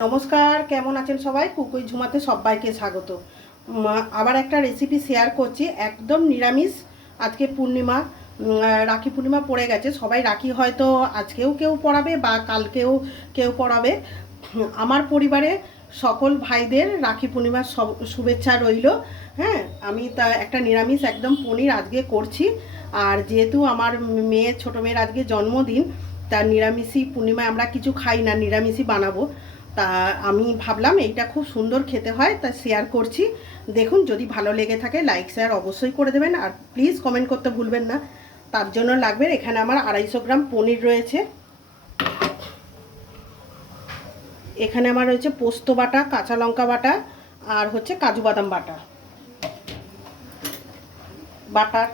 নমস্কার, কেমন আছেন সবাই? কুকুই ঝুমাতে সবাইকে স্বাগত। আবার একটা রেসিপি শেয়ার করছি, একদম নিরামিষ। আজকে পূর্ণিমা, রাখি পূর্ণিমা পড়ে গেছে। সবাই রাখি হয়তো আজকেও কেউ পড়াবে বা কালকেও কেউ পড়াবে। আমার পরিবারে সকল ভাইদের রাখি পূর্ণিমার সব শুভেচ্ছা রইল। হ্যাঁ, আমি তা একটা নিরামিষ একদম পনির আজকে করছি। আর যেহেতু আমার মেয়ের ছোটো মেয়ের আজকে জন্মদিন, তার নিরামিষই পূর্ণিমায় আমরা কিছু খাই না, নিরামিষই বানাবো। তা আমি ভাবলাম এইটা খুব সুন্দর খেতে হয়, তা শেয়ার করছি। দেখুন, যদি ভালো লেগে থাকে লাইক শেয়ার অবশ্যই করে দেবেন, আর প্লিজ কমেন্ট করতে ভুলবেন না। তার জন্য লাগবে এখানে আমার 250 গ্রাম পনির রয়েছে। এখানে আমার রয়েছে পোস্ত বাটা, কাঁচা লঙ্কা বাটা, আর হচ্ছে কাজু বাদাম বাটা, বাটার,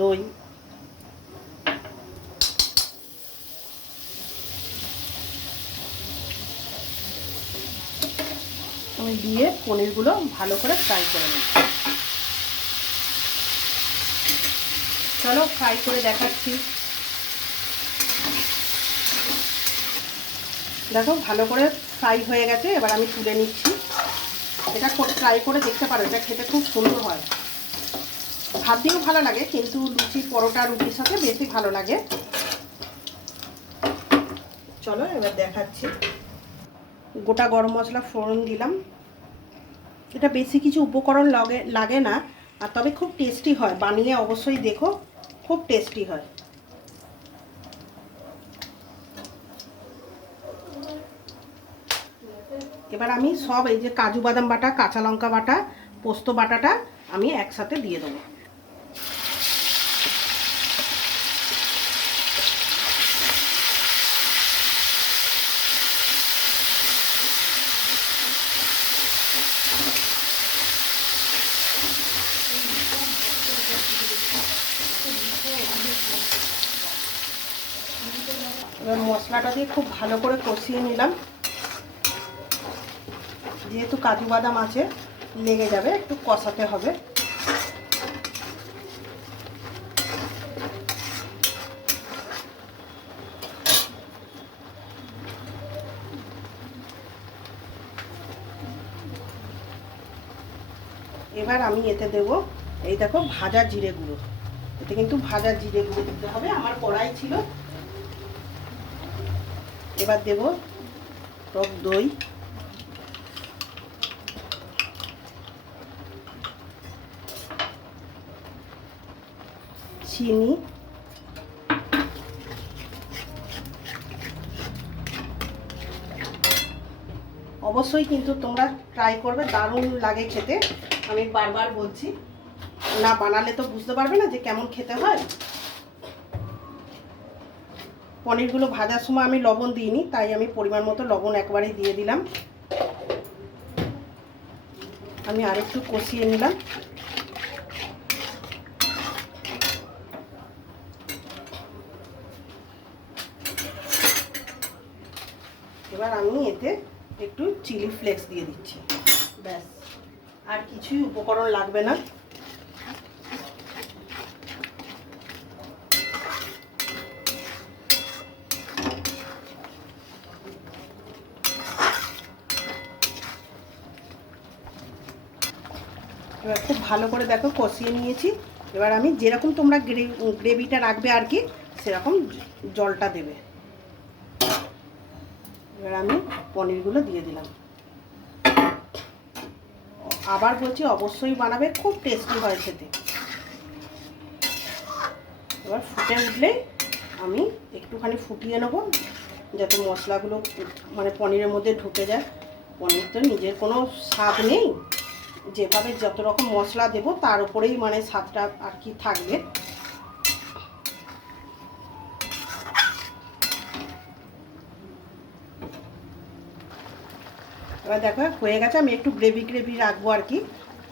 দই। আমি দিয়ে পনিরগুলো ভালো করে ফ্রাই করে নেব। চলো ফ্রাই করে দেখাচ্ছি। দেখো ভালো করে ফ্রাই হয়ে গেছে, এবার আমি তুলে নিচ্ছি। এটা ট্রাই করে দেখতে পারো, এটা খেতে খুব সুন্দর হয়। ভাত দিয়েও ভালো লাগে, কিন্তু লুচি, পরোটা, রুটির সাথে বেশি ভালো লাগে। চলো এবার দেখাচ্ছি। গোটা গরম মশলা ফোড়ন দিলাম। এটা বেশি কিছু উপকরণ লাগে না, আর তবে খুব টেস্টি হয়। বানিয়ে অবশ্যই দেখো, খুব টেস্টি হয়। এবার আমি সব এই যে কাজু বাদাম বাটা, কাঁচা লঙ্কা বাটা, পোস্ত বাটাটা আমি একসাথে দিয়ে দেবো। এবার মশলাটা দিয়ে খুব ভালো করে কষিয়ে নিলাম। যেহেতু কাজু বাদাম আছে, লেগে যাবে, একটু কষাতে হবে। এবার আমি এতে দেব, এই দেখো, ভাজা জিরে গুঁড়ো। এতে কিন্তু ভাজা জিরে গুঁড়ো দিতে হবে, আমার কড়াই ছিল। এবার দেব টক দই, চিনি, অবশ্যই কিন্তু তোমরা ট্রাই করবে, দারুণ লাগে খেতে। আমি বারবার বলছি, না বানালে তো বুঝতে পারবে না যে কেমন খেতে হয়। পনিরগুলো ভাজার সময় আমি লবণ দিইনি, তাই আমি পরিমাণ মতো লবণ একবারেই দিয়ে দিলাম। আমি আরেকটু কষিয়ে নিলাম। এবার আমি এতে একটু চিলি ফ্লেক্স দিয়ে দিচ্ছি, ব্যাস। আর কিছুই উপকরণ লাগবে না। এবার খুব ভালো করে দেখো কষিয়ে নিয়েছি। এবার আমি যেরকম তোমরা গ্রেভিটা রাখবে আর কি, সেরকম জলটা দেবে। এবার আমি পনিরগুলো দিয়ে দিলাম। আবার বলছি, অবশ্যই বানাবে, খুব টেস্টি হয় খেতে। এবার ফুটে উঠলে আমি একটুখানি ফুটিয়ে নেব, যাতে মশলাগুলো মানে পনিরের মধ্যে ঢুকে যায়। পনির তো নিজের কোনো স্বাদ নেই, যেভাবে যত রকম মশলা দেব তার উপরেই মানে স্বাদটা আর কি থাকবে। এবার দেখো হয়ে গেছে। আমি একটু গ্রেভি রাখবো আর কি।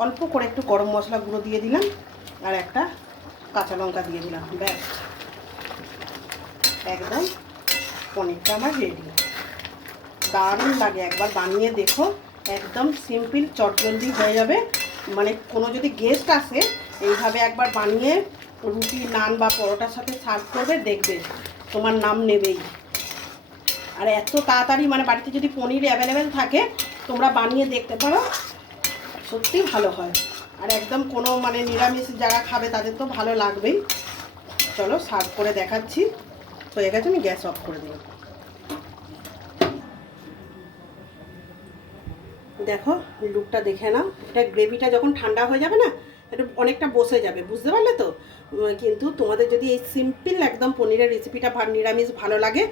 অল্প করে একটু গরম মশলা গুঁড়ো দিয়ে দিলাম, আর একটা কাঁচা লঙ্কা দিয়ে দিলাম, ব্যাস। একদম পনিরটা আমার রেডি। দারুণ লাগে, একবার বানিয়ে দেখো। একদম সিম্পল, চটজলদি হয়ে যাবে। মানে কোনো যদি গেস্ট আসে, এইভাবে একবার বানিয়ে রুটি, নান বা পরোটার সাথে সার্ভ করবে, দেখবে তোমার নাম নেবেই। আর এত তাড়াতাড়ি মানে বাড়িতে যদি পনির অ্যাভেলেবেল থাকে তোমরা বানিয়ে দেখতে পারো, সত্যি ভালো হয়। আর একদম কোনো মানে নিরামিষ যারা খাবে তাদের তো ভালো লাগবেই। চলো সার্ভ করে দেখাচ্ছি। হয়ে গেছে, আমি গ্যাস অফ করে দিলাম। দেখো লুকটা দেখে নাও। এটা গ্রেভিটা যখন ঠান্ডা হয়ে যাবে না, একটু অনেকটা বসে যাবে, বুঝতে পারলে তো। কিন্তু তোমাদের যদি এই সিম্পল একদম পনিরের রেসিপিটা নিরামিষ ভালো লাগে,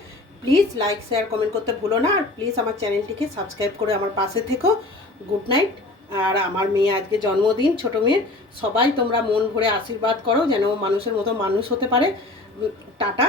প্লিজ লাইক শেয়ার কমেন্ট করতে ভুলো না। আর প্লিজ আমার চ্যানেলটিকে সাবস্ক্রাইব করে আমার পাশে থেকো। Good night. আর আমার মেয়ে আজকে জন্মদিন, ছোটো মেয়ের, সবাই তোমরা মন ভরে আশীর্বাদ করো যেন মানুষের মতো মানুষ হতে পারে। টাটা।